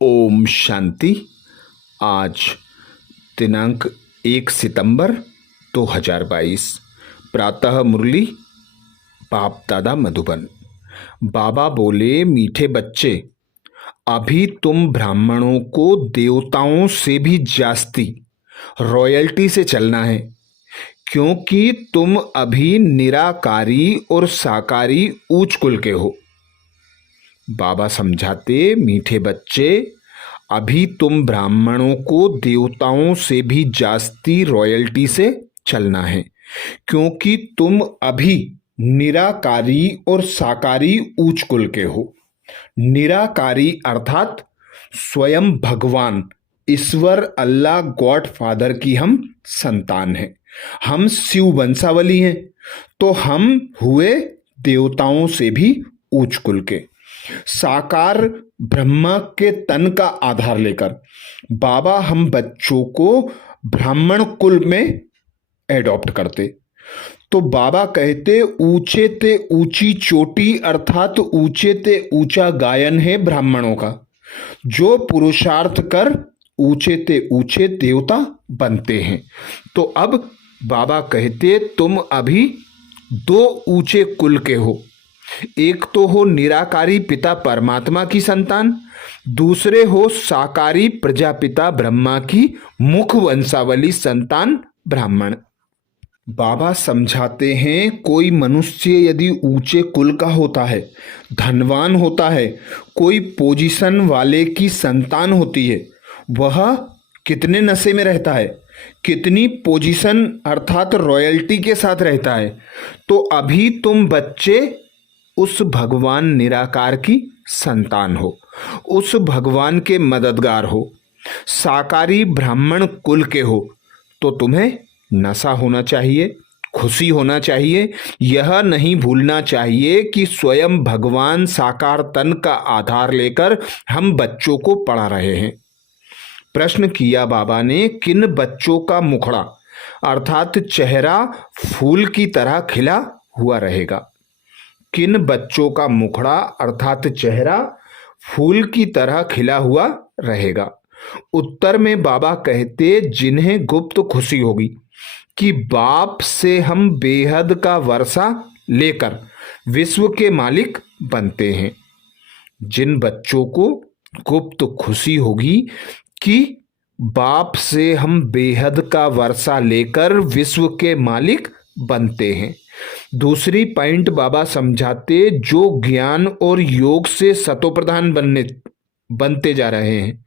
ओम शांति। आज दिनांक 1 सितंबर 2022। प्रातः मुरली बाप दादा मधुबन। बाबा बोले, मीठे बच्चे, अभी तुम ब्राह्मणों को देवताओं से भी जास्ती रॉयल्टी से चलना है, क्योंकि तुम अभी निराकारी और साकारी ऊंच कुल के हो। बाबा समझाते, मीठे बच्चे, अभी तुम ब्राह्मणों को देवताओं से भी जास्ती रॉयल्टी से चलना है, क्योंकि तुम अभी निराकारी और साकारी ऊंच कुल के हो। निराकारी अर्थात स्वयं भगवान ईश्वर अल्लाह गॉड फादर की हम संतान हैं। हम शिव वंशावली हैं, तो हम हुए देवताओं से भी ऊंच कुल के। साकार ब्रह्मा के तन का आधार लेकर बाबा हम बच्चों को ब्राह्मण कुल में एडॉप्ट करते। तो बाबा कहते, ऊंचे ते ऊंची चोटी अर्थात ऊंचे ते ऊंचा गायन है ब्राह्मणों का, जो पुरुषार्थ कर ऊंचे ते ऊंचे देवता बनते हैं। तो अब बाबा कहते, तुम अभी दो ऊंचे कुल के हो। एक तो हो निराकारी पिता परमात्मा की संतान, दूसरे हो साकारी प्रजापिता ब्रह्मा की मुख वंशावली संतान ब्राह्मण। बाबा समझाते हैं, कोई मनुष्य यदि ऊंचे कुल का होता है, धनवान होता है, कोई पोजीशन वाले की संतान होती है, वह कितने नशे में रहता है, कितनी पोजीशन अर्थात रॉयल्टी के साथ रहता है। तो अभी तुम बच्चे उस भगवान निराकार की संतान हो, उस भगवान के मददगार हो, साकारी ब्राह्मण कुल के हो। तो तुम्हें नशा होना चाहिए, खुशी होना चाहिए। यह नहीं भूलना चाहिए कि स्वयं भगवान साकार तन का आधार लेकर हम बच्चों को पढ़ा रहे हैं। प्रश्न किया बाबा ने, किन बच्चों का मुखड़ा अर्थात चेहरा फूल की तरह खिला हुआ रहेगा? किन बच्चों का मुखड़ा अर्थात चेहरा फूल की तरह खिला हुआ रहेगा? उत्तर में बाबा कहते, जिन्हें गुप्त खुशी होगी कि बाप से हम बेहद का वर्षा लेकर विश्व के मालिक बनते हैं। जिन बच्चों को गुप्त खुशी होगी कि बाप से हम बेहद का वर्षा लेकर विश्व के मालिक बनते हैं। दूसरी पॉइंट बाबा समझाते, जो ज्ञान और योग से सतोप्रधान बनते जा रहे हैं,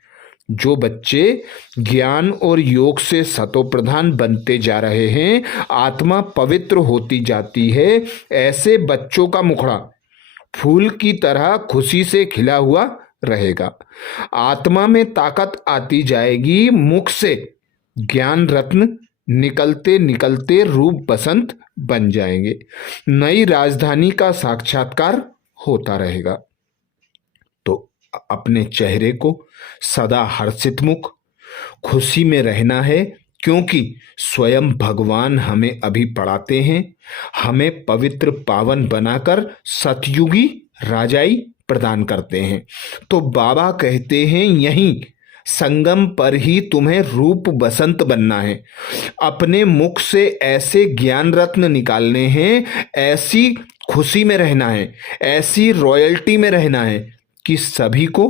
जो बच्चे ज्ञान और योग से सतोप्रधान बनते जा रहे हैं, आत्मा पवित्र होती जाती है, ऐसे बच्चों का मुखड़ा फूल की तरह खुशी से खिला हुआ रहेगा। आत्मा में ताकत आती जाएगी, मुख से ज्ञान रत्न निकलते निकलते रूप बसंत बन जाएंगे। नई राजधानी का साक्षात्कार होता रहेगा। तो अपने चेहरे को सदा हर्षित मुख खुशी में रहना है, क्योंकि स्वयं भगवान हमें अभी पढ़ाते हैं, हमें पवित्र पावन बनाकर सतयुगी राजाई प्रदान करते हैं। तो बाबा कहते हैं, यहीं संगम पर ही तुम्हें रूप बसंत बनना है। अपने मुख से ऐसे ज्ञान रत्न निकालने हैं, ऐसी खुशी में रहना है, ऐसी रॉयल्टी में रहना है कि सभी को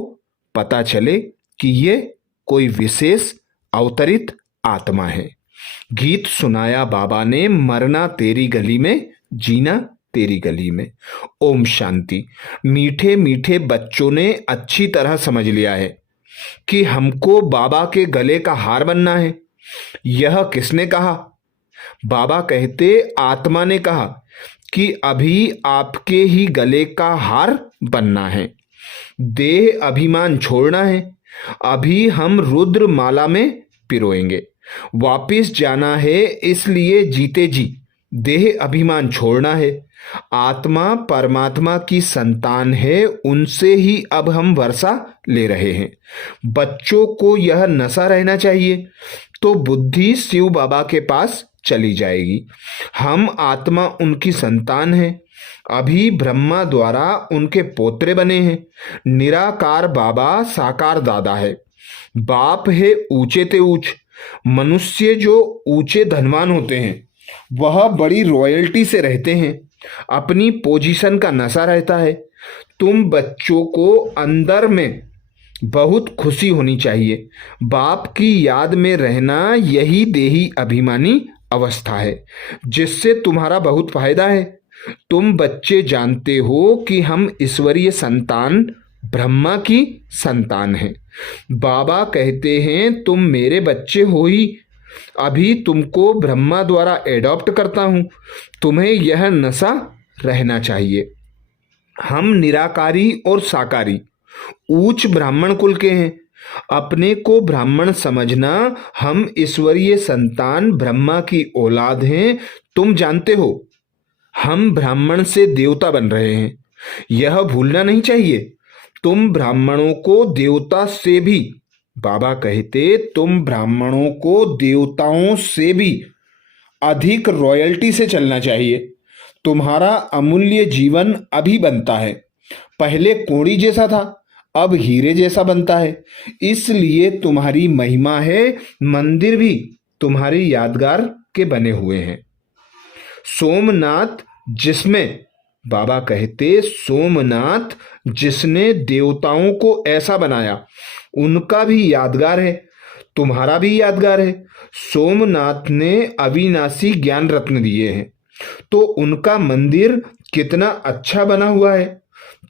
पता चले कि ये कोई विशेष अवतरित आत्मा है। गीत सुनाया बाबा ने, मरना तेरी गली में, जीना तेरी गली में। ओम शांति। मीठे मीठे बच्चों ने अच्छी तरह समझ लिया है कि हमको बाबा के गले का हार बनना है। यह किसने कहा? बाबा कहते, आत्मा ने कहा कि अभी आपके ही गले का हार बनना है। देह अभिमान छोड़ना है। अभी हम रुद्र माला में पिरोएंगे। वापिस जाना है, इसलिए जीते जी देह अभिमान छोड़ना है। आत्मा परमात्मा की संतान है, उनसे ही अब हम वर्षा ले रहे हैं। बच्चों को यह नशा रहना चाहिए, तो बुद्धि शिव बाबा के पास चली जाएगी। हम आत्मा उनकी संतान है, अभी ब्रह्मा द्वारा उनके पोत्रे बने हैं। निराकार बाबा साकार दादा है। बाप है ऊंचे ते ऊंच। मनुष्य जो ऊंचे धनवान होते हैं वह बड़ी रॉयल्टी से रहते हैं। अपनी पोजीशन का नशा रहता है। तुम बच्चों को अंदर में बहुत खुशी होनी चाहिए। बाप की याद में रहना यही देही अभिमानी अवस्था है जिससे तुम्हारा बहुत फायदा है। तुम बच्चे जानते हो कि हम ईश्वरीय संतान ब्रह्मा की संतान हैं। बाबा कहते हैं तुम मेरे बच्चे हो ही। अभी तुमको ब्रह्मा द्वारा एडॉप्ट करता हूँ। तुम्हें यह नशा रहना चाहिए। हम निराकारी और साकारी उच्च ब्राह्मण कुल के हैं। अपने को ब्राह्मण समझना। हम ईश्वरीय संतान ब्रह्मा की औलाद हैं। तुम जानते हो हम ब्राह्मण से देवता बन रहे हैं। यह भूलना नहीं चाहिए। तुम ब्राह्मणों को देवता से भी, बाबा कहते तुम ब्राह्मणों को देवताओं से भी अधिक रॉयल्टी से चलना चाहिए। तुम्हारा अमूल्य जीवन अभी बनता है। पहले कोड़ी जैसा था, अब हीरे जैसा बनता है। इसलिए तुम्हारी महिमा है। मंदिर भी तुम्हारी यादगार के बने हुए हैं। सोमनाथ जिसमें, बाबा कहते सोमनाथ जिसने देवताओं को ऐसा बनाया उनका भी यादगार है। तुम्हारा भी यादगार है। सोमनाथ ने अविनाशी ज्ञान रत्न दिए हैं तो उनका मंदिर कितना अच्छा बना हुआ है।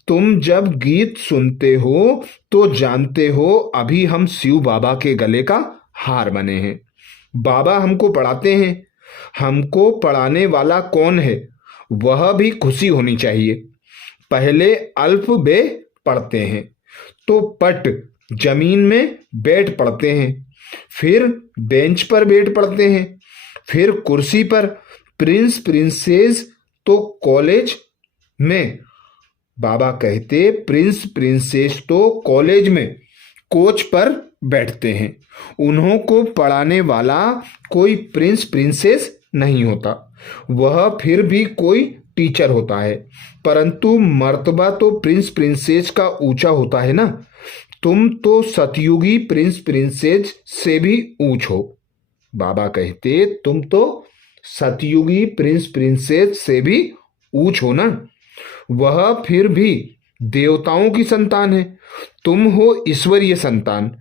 तुम जब गीत सुनते हो तो जानते हो अभी हम शिव बाबा के गले का हार बने हैं। बाबा हमको पढ़ाते हैं। हमको पढ़ाने वाला कौन है वह भी खुशी होनी चाहिए। पहले अल्फ बे पढ़ते हैं तो पट जमीन में बैठ पढ़ते हैं, फिर बेंच पर बैठ पढ़ते हैं, फिर कुर्सी पर, प्रिंस प्रिंसेस तो कॉलेज में, बाबा कहते प्रिंस प्रिंसेस तो कॉलेज में कोच पर बैठते हैं। उन्हों को पढ़ाने वाला कोई प्रिंस प्रिंसेस नहीं होता, वह फिर भी कोई टीचर होता है, परंतु मर्तबा तो प्रिंस प्रिंसेस का ऊंचा होता है ना। तुम तो सतयुगी प्रिंस प्रिंसेस से भी ऊंच हो। बाबा कहते तुम तो सतयुगी प्रिंस प्रिंसेस से भी ऊंच हो ना। वह फिर भी देवताओं की संतान है। तुम हो ईश्वरीय संतान।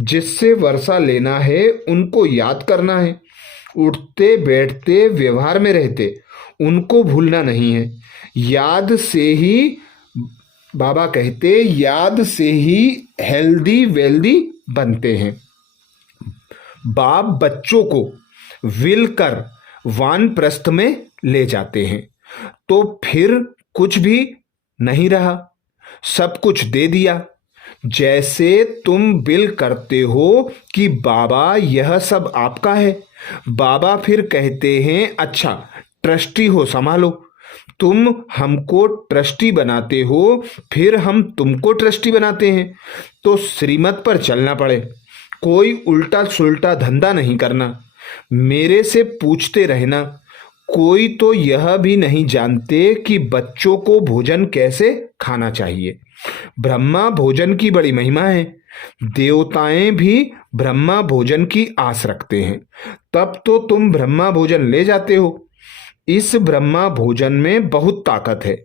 जिससे वर्षा लेना है उनको याद करना है। उठते बैठते व्यवहार में रहते उनको भूलना नहीं है। याद से ही, बाबा कहते याद से ही हेल्दी वेल्दी बनते हैं। बाप बच्चों को विल कर वानप्रस्थ में ले जाते हैं तो फिर कुछ भी नहीं रहा, सब कुछ दे दिया। जैसे तुम बिल करते हो कि बाबा यह सब आपका है, बाबा फिर कहते हैं अच्छा ट्रस्टी हो संभालो। तुम हमको ट्रस्टी बनाते हो, फिर हम तुमको ट्रस्टी बनाते हैं तो श्रीमत पर चलना पड़े। कोई उल्टा सुल्टा धंधा नहीं करना। मेरे से पूछते रहना। कोई तो यह भी नहीं जानते कि बच्चों को भोजन कैसे खाना चाहिए। ब्रह्मा भोजन की बड़ी महिमा है। देवताएं भी ब्रह्मा भोजन की आस रखते हैं, तब तो तुम ब्रह्मा भोजन ले जाते हो। इस ब्रह्मा भोजन में बहुत ताकत है।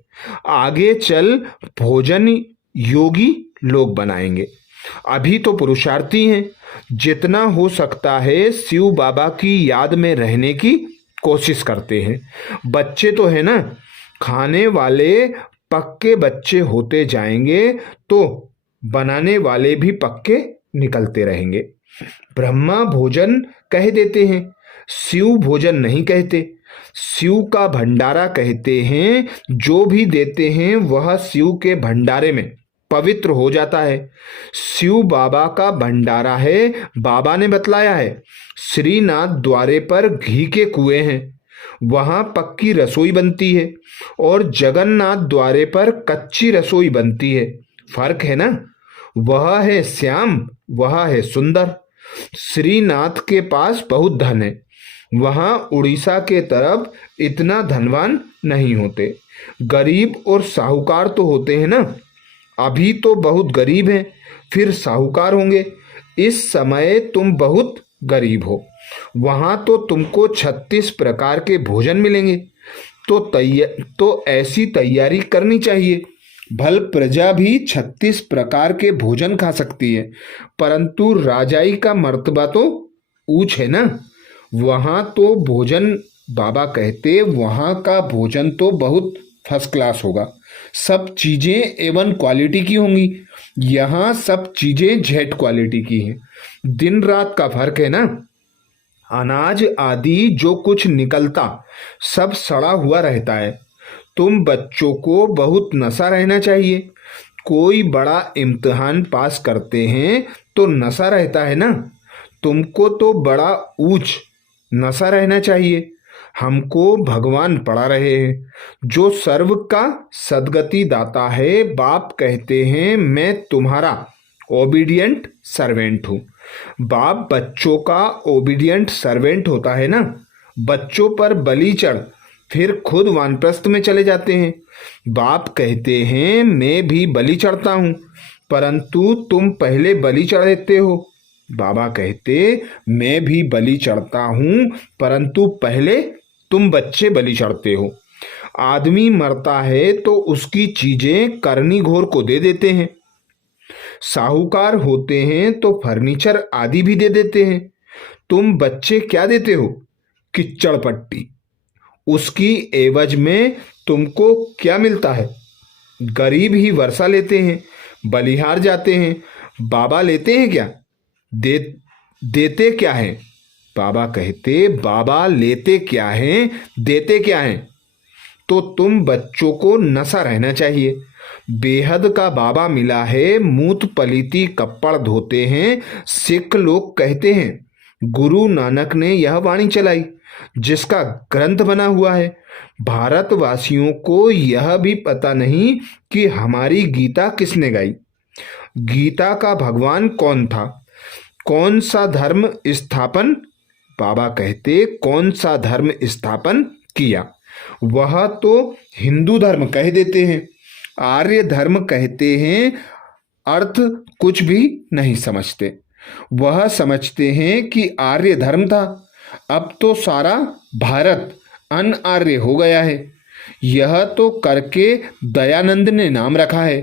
आगे चल भोजन योगी लोग बनाएंगे। अभी तो पुरुषार्थी हैं। जितना हो सकता है शिव बाबा की याद में रहने की कोशिश करते हैं। बच्चे तो है ना, खाने वाले पक्के बच्चे होते जाएंगे तो बनाने वाले भी पक्के निकलते रहेंगे। ब्रह्मा भोजन कह देते हैं, शिव भोजन नहीं कहते। शिव का भंडारा कहते हैं। जो भी देते हैं वह शिव के भंडारे में पवित्र हो जाता है। शिव बाबा का भंडारा है। बाबा ने बतलाया है श्रीनाथ द्वारे पर घी के कुएं हैं, वहां पक्की रसोई बनती है, और जगन्नाथ द्वारे पर कच्ची रसोई बनती है। फर्क है ना। वह है श्याम, वह है सुंदर। श्रीनाथ के पास बहुत धन है, वहाँ उड़ीसा के तरफ इतना धनवान नहीं होते। गरीब और साहूकार तो होते हैं ना। अभी तो बहुत गरीब हैं, फिर साहूकार होंगे। इस समय तुम बहुत गरीब हो। वहाँ तो तुमको 36 प्रकार के भोजन मिलेंगे। तो ऐसी तैयारी करनी चाहिए। भल प्रजा भी 36 प्रकार के भोजन खा सकती है, परंतु राजाई का मर्तबा तो ऊंच है ना। वहाँ तो भोजन, बाबा कहते वहाँ का भोजन तो बहुत फर्स्ट क्लास होगा। सब चीजें एवन क्वालिटी की होंगी। यहाँ सब चीजें जेड क्वालिटी की हैं। दिन रात का फर्क है ना। अनाज आदि जो कुछ निकलता सब सड़ा हुआ रहता है। तुम बच्चों को बहुत नशा रहना चाहिए। कोई बड़ा इम्तिहान पास करते हैं तो नशा रहता है ना। तुमको तो बड़ा ऊंच नशा रहना चाहिए। हमको भगवान पढ़ा रहे हैं, जो सर्व का सदगति दाता है। बाप कहते हैं मैं तुम्हारा ओबीडियंट सर्वेंट हूँ। बाप बच्चों का ओबीडियंट सर्वेंट होता है ना। बच्चों पर बलि चढ़ फिर खुद वानप्रस्थ में चले जाते हैं। बाप कहते हैं मैं भी बलि चढ़ता हूँ, परंतु तुम पहले बलि चढ़ देते हो। बाबा कहते मैं भी बलि चढ़ता हूँ, परंतु पहले तुम बच्चे बलि चढ़ते हो। आदमी मरता है तो उसकी चीजें करनी घोर को दे देते हैं। साहूकार होते हैं तो फर्नीचर आदि भी दे देते हैं। तुम बच्चे क्या देते हो? किच्चड़ पट्टी। उसकी एवज में तुमको क्या मिलता है? गरीब ही वर्षा लेते हैं, बलिहार जाते हैं। बाबा लेते हैं क्या? दे देते क्या है? बाबा कहते बाबा लेते क्या हैं, देते क्या हैं। तो तुम बच्चों को नशा रहना चाहिए। बेहद का बाबा मिला है, मूत पलीती कपड़ धोते हैं। सिख लोग कहते हैं गुरु नानक ने यह वाणी चलाई, जिसका ग्रंथ बना हुआ है। भारतवासियों को यह भी पता नहीं कि हमारी गीता किसने गाई। गीता का भगवान कौन था? कौन सा धर्म स्थापन? बाबा कहते कौन सा धर्म स्थापन किया? वह तो हिंदू धर्म कह देते हैं, आर्य धर्म कहते हैं। अर्थ कुछ भी नहीं समझते। वह समझते हैं कि आर्य धर्म था। अब तो सारा भारत अनआर्य हो गया है। यह तो करके दयानंद ने नाम रखा है।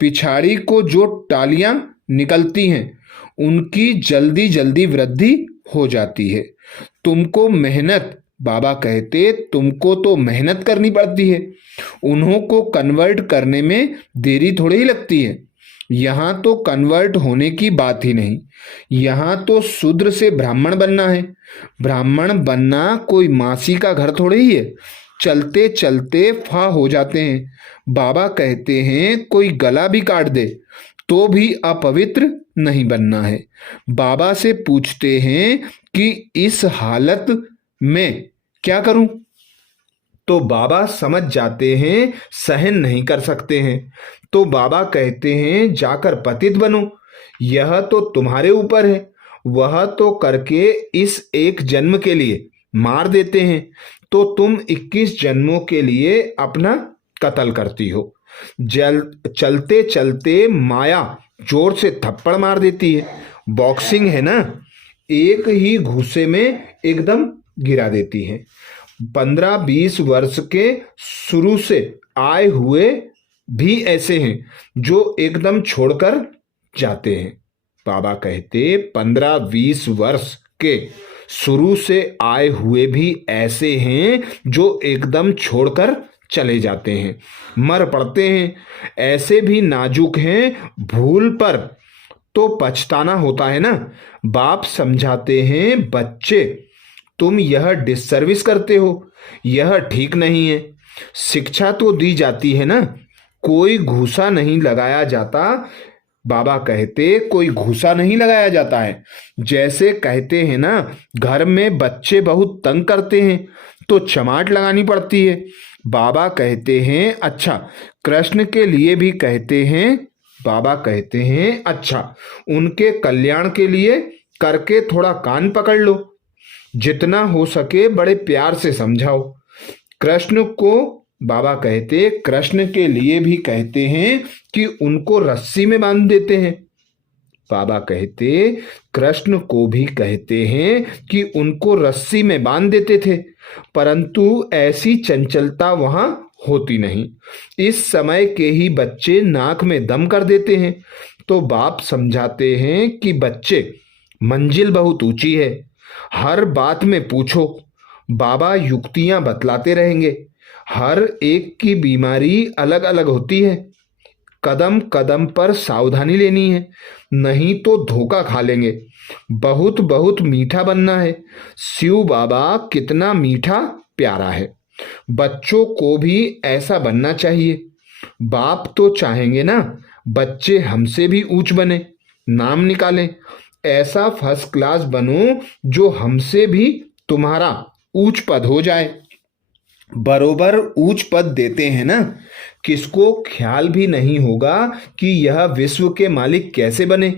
पिछाड़ी को जो टालियां निकलती हैं उनकी जल्दी जल्दी वृद्धि हो जाती है। तुमको मेहनत, बाबा कहते तुमको तो मेहनत करनी पड़ती है। उन्हों को कन्वर्ट करने में देरी थोड़ी ही लगती है। यहाँ तो कन्वर्ट होने की बात ही नहीं। यहाँ तो शूद्र से ब्राह्मण बनना है। ब्राह्मण बनना कोई मासी का घर थोड़े ही है। चलते चलते फा हो जाते हैं। बाबा कहते हैं कोई गला भी काट दे तो भी अपवित्र नहीं बनना है। बाबा से पूछते हैं कि इस हालत में क्या करूं? तो बाबा समझ जाते हैं सहन नहीं कर सकते हैं। तो बाबा कहते हैं जाकर पतित बनो। यह तो तुम्हारे ऊपर है। वह तो करके इस एक जन्म के लिए मार देते हैं, तो तुम 21 जन्मों के लिए अपना कत्ल करती हो। चलते चलते माया जोर से थप्पड़ मार देती है। बॉक्सिंग है ना, एक ही घूसे में एकदम गिरा देती है। 15-20 वर्ष के शुरू से आए हुए भी ऐसे हैं जो एकदम छोड़कर जाते हैं। बाबा कहते 15-20 वर्ष के शुरू से आए हुए भी ऐसे हैं जो एकदम छोड़कर चले जाते हैं, मर पड़ते हैं। ऐसे भी नाजुक हैं, भूल पर तो पछताना होता है ना। बाप समझाते हैं बच्चे तुम यह डिससर्विस करते हो, यह ठीक नहीं है। शिक्षा तो दी जाती है ना, कोई घूसा नहीं लगाया जाता। बाबा कहते कोई घूसा नहीं लगाया जाता है। जैसे कहते हैं ना घर में बच्चे बहुत तंग करते हैं तो चमाट लगानी पड़ती है। बाबा कहते हैं अच्छा, कृष्ण के लिए भी कहते हैं। बाबा कहते हैं अच्छा, उनके कल्याण के लिए करके थोड़ा कान पकड़ लो। जितना हो सके बड़े प्यार से समझाओ। कृष्ण को बाबा कहते, कृष्ण के लिए भी कहते हैं कि उनको रस्सी में बांध देते हैं। बाबा कहते, कृष्ण को भी कहते हैं कि उनको रस्सी में बांध देते थे, परंतु ऐसी चंचलता वहां होती नहीं। इस समय के ही बच्चे नाक में दम कर देते हैं। तो बाप समझाते हैं कि बच्चे, मंजिल बहुत ऊंची है, हर बात में पूछो। बाबा युक्तियां बतलाते रहेंगे। हर एक की बीमारी अलग अलग होती है। कदम कदम पर सावधानी लेनी है, नहीं तो धोखा खा लेंगे। बहुत बहुत मीठा बनना है। शिव बाबा कितना मीठा प्यारा है। बच्चों को भी ऐसा बनना चाहिए। बाप तो चाहेंगे ना बच्चे हमसे भी ऊंच बने, नाम निकालें। ऐसा फर्स्ट क्लास बनो जो हमसे भी तुम्हारा ऊंच पद हो जाए। बरोबर ऊंच पद देते हैं ना, किसको ख्याल भी नहीं होगा कि यह विश्व के मालिक कैसे बने।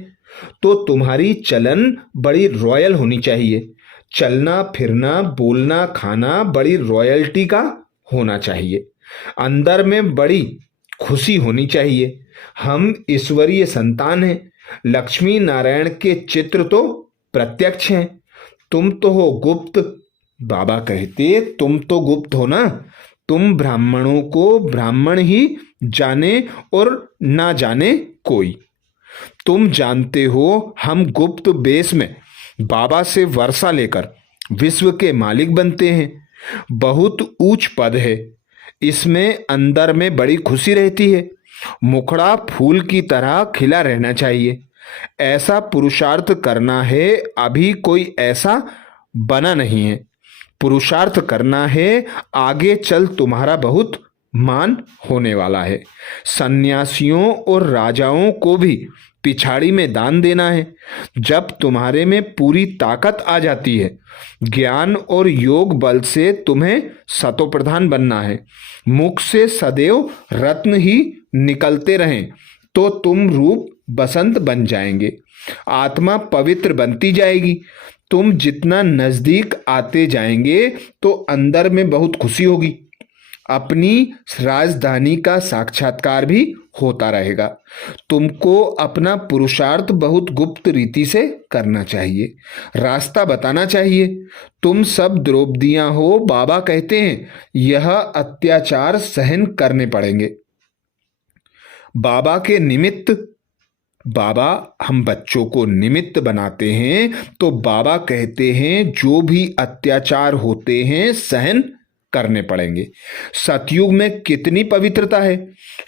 तो तुम्हारी चलन बड़ी रॉयल होनी चाहिए। चलना फिरना बोलना खाना बड़ी रॉयल्टी का होना चाहिए। अंदर में बड़ी खुशी होनी चाहिए। हम ईश्वरीय संतान हैं। लक्ष्मी नारायण के चित्र तो प्रत्यक्ष हैं। तुम तो हो गुप्त। बाबा कहते, तुम तो गुप्त हो ना। तुम ब्राह्मणों को ब्राह्मण ही जाने और ना जाने कोई। तुम जानते हो हम गुप्त बेस में बाबा से वर्षा लेकर विश्व के मालिक बनते हैं। बहुत ऊंच पद है, इसमें अंदर में बड़ी खुशी रहती है। मुखड़ा फूल की तरह खिला रहना चाहिए। ऐसा पुरुषार्थ करना है। अभी कोई ऐसा बना नहीं है। पुरुषार्थ करना है, आगे चल तुम्हारा बहुत मान होने वाला है। सन्यासियों और राजाओं को भी पिछाड़ी में दान देना है। जब तुम्हारे में पूरी ताकत आ जाती है, ज्ञान और योग बल से तुम्हें सतोप्रधान बनना है। मुख से सदैव रत्न ही निकलते रहें तो तुम रूप बसंत बन जाएंगे। आत्मा पवित्र बनती जाएगी। तुम जितना नजदीक आते जाएंगे तो अंदर में बहुत खुशी होगी। अपनी राजधानी का साक्षात्कार भी होता रहेगा। तुमको अपना पुरुषार्थ बहुत गुप्त रीति से करना चाहिए। रास्ता बताना चाहिए। तुम सब द्रौपदियां हो। बाबा कहते हैं यह अत्याचार सहन करने पड़ेंगे। बाबा के निमित्त, बाबा हम बच्चों को निमित्त बनाते हैं, तो बाबा कहते हैं जो भी अत्याचार होते हैं सहन करने पड़ेंगे। सतयुग में कितनी पवित्रता है।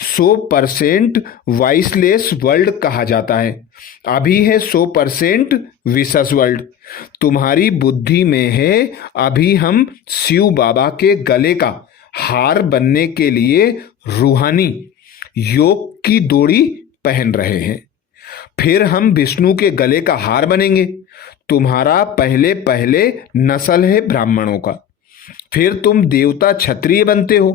100% वाइसलेस वर्ल्ड कहा जाता है। अभी है 100% विशेष वर्ल्ड। तुम्हारी बुद्धि में है। अभी हम शिव बाबा के गले का हार बनने के लिए रूहानी योग की डोरी पहन रहे हैं। फिर हम विष्णु के गले का हार बनेंगे। तुम्हारा पहले पहले नस्ल है ब्राह्मणों का, फिर तुम देवता क्षत्रिय बनते हो।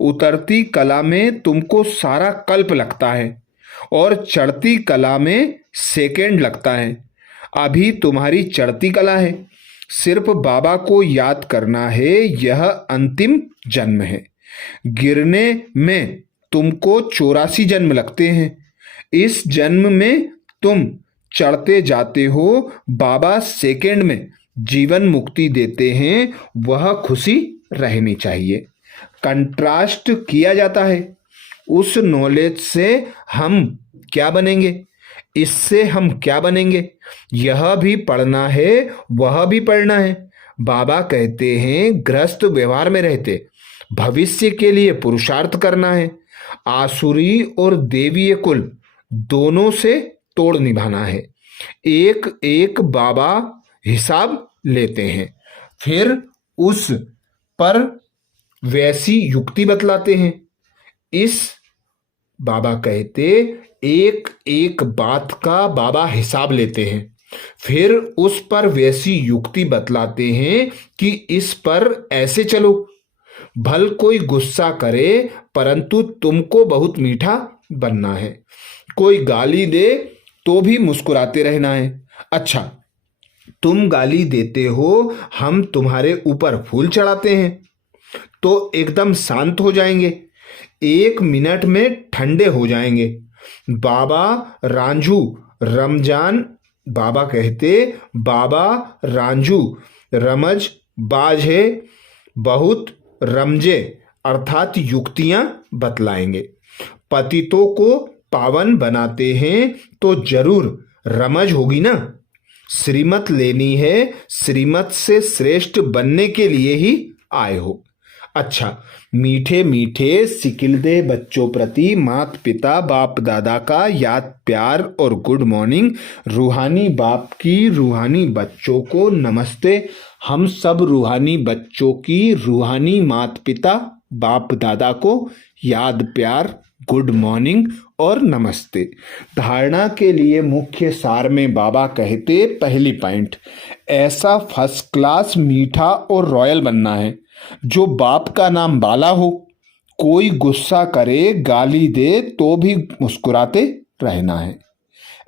उतरती कला में तुमको सारा कल्प लगता है और चढ़ती कला में सेकेंड लगता है। अभी तुम्हारी चढ़ती कला है। सिर्फ बाबा को याद करना है। यह अंतिम जन्म है। गिरने में तुमको 84 जन्म लगते हैं। इस जन्म में तुम चढ़ते जाते हो। बाबा सेकेंड में जीवन मुक्ति देते हैं। वह खुशी रहनी चाहिए। कंट्रास्ट किया जाता है। उस नॉलेज से हम क्या बनेंगे, इससे हम क्या बनेंगे, यह भी पढ़ना है, वह भी पढ़ना है। बाबा कहते हैं गृहस्थ व्यवहार में रहते भविष्य के लिए पुरुषार्थ करना है। आसुरी और देवीय कुल दोनों से तोड़ निभाना है। एक एक बाबा हिसाब लेते हैं, फिर उस पर वैसी युक्ति बतलाते हैं। इस बाबा कहते एक एक बात का बाबा हिसाब लेते हैं, फिर उस पर वैसी युक्ति बतलाते हैं कि इस पर ऐसे चलो। भल कोई गुस्सा करे परंतु तुमको बहुत मीठा बनना है। कोई गाली दे तो भी मुस्कुराते रहना है। अच्छा, तुम गाली देते हो, हम तुम्हारे ऊपर फूल चढ़ाते हैं तो एकदम शांत हो जाएंगे, 1 मिनट में ठंडे हो जाएंगे। बाबा रांझू रमजान बाबा कहते, बाबा रांझू रमज बाज है, बहुत रमजे अर्थात युक्तियां बतलाएंगे। पतितों को पावन बनाते हैं तो जरूर रमज होगी ना। श्रीमत लेनी है, श्रीमत से श्रेष्ठ बनने के लिए ही आए हो। अच्छा, मीठे मीठे सिकिलदे बच्चों प्रति माता पिता बाप दादा का याद प्यार और गुड मॉर्निंग। रूहानी बाप की रूहानी बच्चों को नमस्ते। हम सब रूहानी बच्चों की रूहानी माता पिता बाप दादा को याद प्यार गुड मॉर्निंग और नमस्ते। धारणा के लिए मुख्य सार में बाबा कहते, पहली पॉइंट, ऐसा फर्स्ट क्लास मीठा और रॉयल बनना है जो बाप का नाम बाला हो, कोई गुस्सा करे गाली दे तो भी मुस्कुराते रहना है।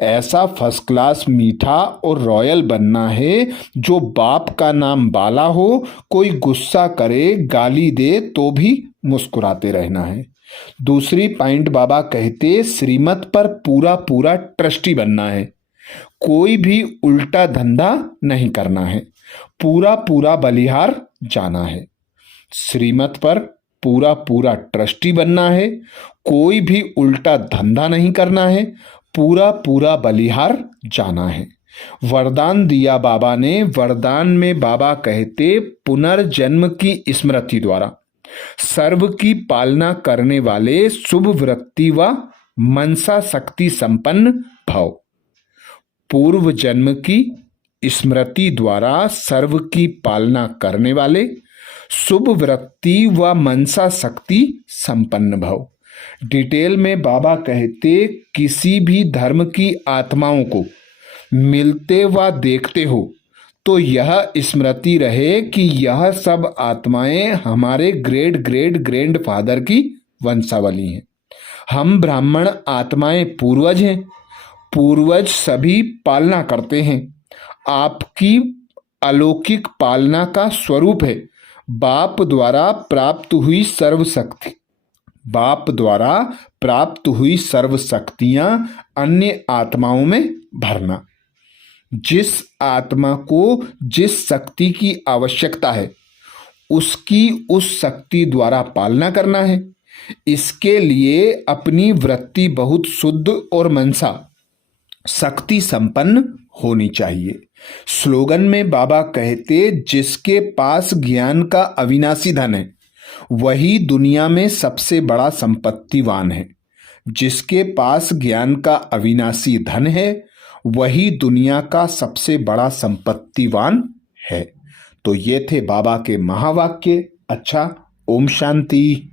ऐसा फर्स्ट क्लास मीठा और रॉयल बनना है जो बाप का नाम बाला हो, कोई गुस्सा करे गाली दे तो भी मुस्कुराते रहना है। दूसरी पॉइंट बाबा कहते, श्रीमत पर पूरा पूरा ट्रस्टी बनना है, कोई भी उल्टा धंधा नहीं करना है, पूरा पूरा बलिहार जाना है। श्रीमत पर पूरा पूरा ट्रस्टी बनना है, कोई भी उल्टा धंधा नहीं करना है, पूरा पूरा बलिहार जाना है। वरदान दिया बाबा ने, वरदान में बाबा कहते, पुनर्जन्म की स्मृति द्वारा सर्व की पालना करने वाले शुभ वृत्ति व मनसा शक्ति संपन्न भव। पूर्व जन्म की स्मृति द्वारा सर्व की पालना करने वाले शुभ वृत्ति व मनसा शक्ति संपन्न भव। डिटेल में बाबा कहते, किसी भी धर्म की आत्माओं को मिलते व देखते हो तो यह स्मृति रहे कि यह सब आत्माएं हमारे ग्रेट ग्रेट ग्रैंड फादर की वंशावली हैं। हम ब्राह्मण आत्माएं पूर्वज हैं, पूर्वज सभी पालना करते हैं। आपकी अलौकिक पालना का स्वरूप है बाप द्वारा प्राप्त हुई सर्वशक्ति, बाप द्वारा प्राप्त हुई सर्वशक्तियां अन्य आत्माओं में भरना। जिस आत्मा को जिस शक्ति की आवश्यकता है उसकी उस शक्ति द्वारा पालना करना है। इसके लिए अपनी वृत्ति बहुत शुद्ध और मनसा शक्ति संपन्न होनी चाहिए। स्लोगन में बाबा कहते, जिसके पास ज्ञान का अविनाशी धन है वही दुनिया में सबसे बड़ा संपत्तिवान है। जिसके पास ज्ञान का अविनाशी धन है वही दुनिया का सबसे बड़ा संपत्तिवान है। तो ये थे बाबा के महावाक्य। अच्छा, ओम शांति।